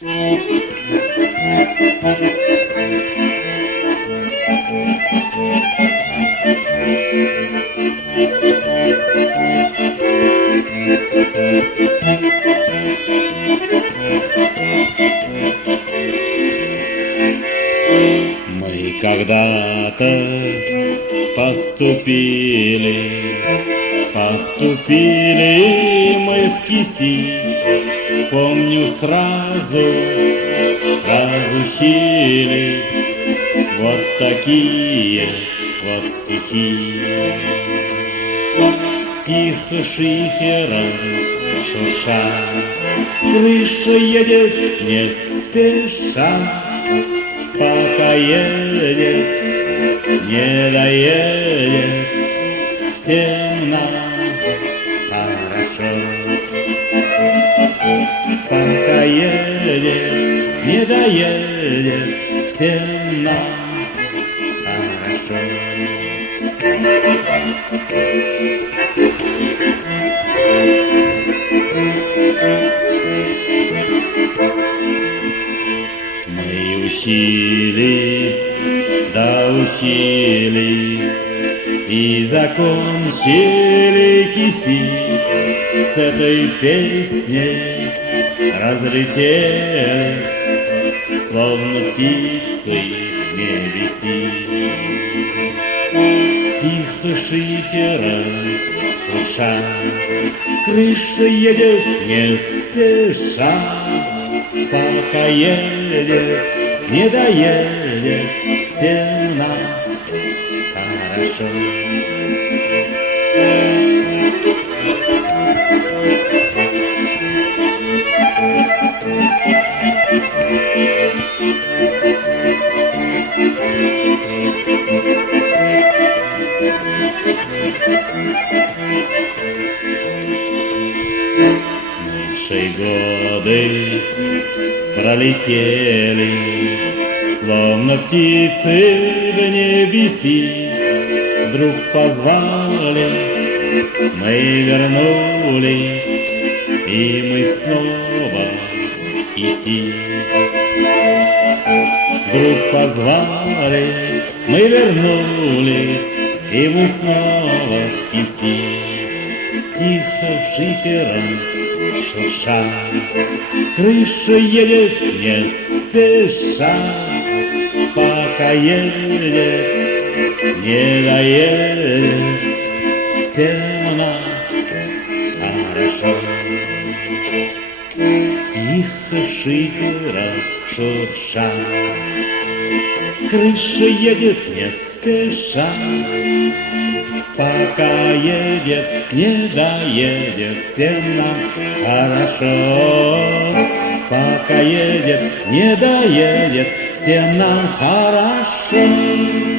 Мы когда-то поступили мы в Киси. Помню, сразу разучили вот такие вот стихи. Тихо шифером шурша, крыша едет не спеша, пока едет, не доедет, всем нам хорошо. Пока едет, не доедет, всем нам хорошо. Мы учились, доучились и закончили Киси. С этой песней разлетелись, словно птицы в небеси. Тихо шифером шурша, крыша едет не спеша, пока едет, не доедет, всем нам хорошо. Наши годы пролетели, словно птицы в небеси. Вдруг позвали, мы вернулись, и мы снова в Киси. Вдруг позвали, мы вернулись, и мы снова в Киси. Тихо шифером шурша, крыша едет не спеша, пока едет, не доедет, всем нам хорошо. Тихо шифером шурша, крыша едет не спеша, пока едет, не доедет, всем нам хорошо. Пока едет, не доедет, всем нам хорошо.